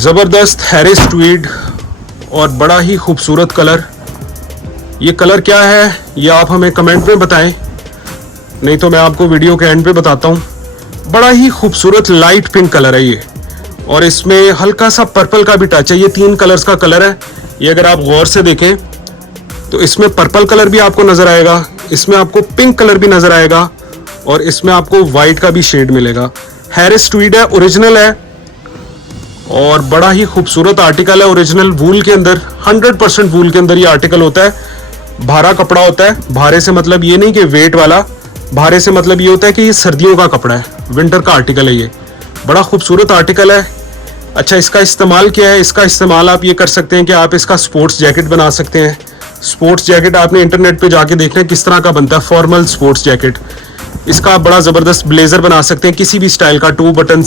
ज़बरदस्त Harris Tweed और बड़ा ही खूबसूरत कलर। ये कलर क्या है ये आप हमें कमेंट में बताएं, नहीं तो मैं आपको वीडियो के एंड पे बताता हूँ। बड़ा ही खूबसूरत लाइट पिंक कलर है ये, और इसमें हल्का सा पर्पल का भी टच है। ये 3 कलर्स का कलर है। ये अगर आप गौर से देखें तो इसमें पर्पल कलर भी आपको नज़र आएगा, इसमें आपको पिंक कलर भी नज़र आएगा, और इसमें आपको वाइट का भी शेड मिलेगा। हैरिस ट्वीड है, ओरिजिनल है, और बड़ा ही खूबसूरत आर्टिकल है। ओरिजिनल वूल के अंदर, 100% वूल के अंदर ये आर्टिकल होता है। भारा कपड़ा होता है। भारे से मतलब ये नहीं कि वेट वाला, भारे से मतलब ये होता है कि ये सर्दियों का कपड़ा है, विंटर का आर्टिकल है। ये बड़ा खूबसूरत आर्टिकल है। अच्छा, इसका इस्तेमाल क्या है? इसका इस्तेमाल आप ये कर सकते हैं कि आप इसका स्पोर्ट्स जैकेट बना सकते हैं। स्पोर्ट्स जैकेट आपने इंटरनेट पे जाके देखना है किस तरह का बनता है, फॉर्मल स्पोर्ट्स जैकेट। इसका आप बड़ा ज़बरदस्त ब्लेजर बना सकते हैं, किसी भी स्टाइल का, 2 बटन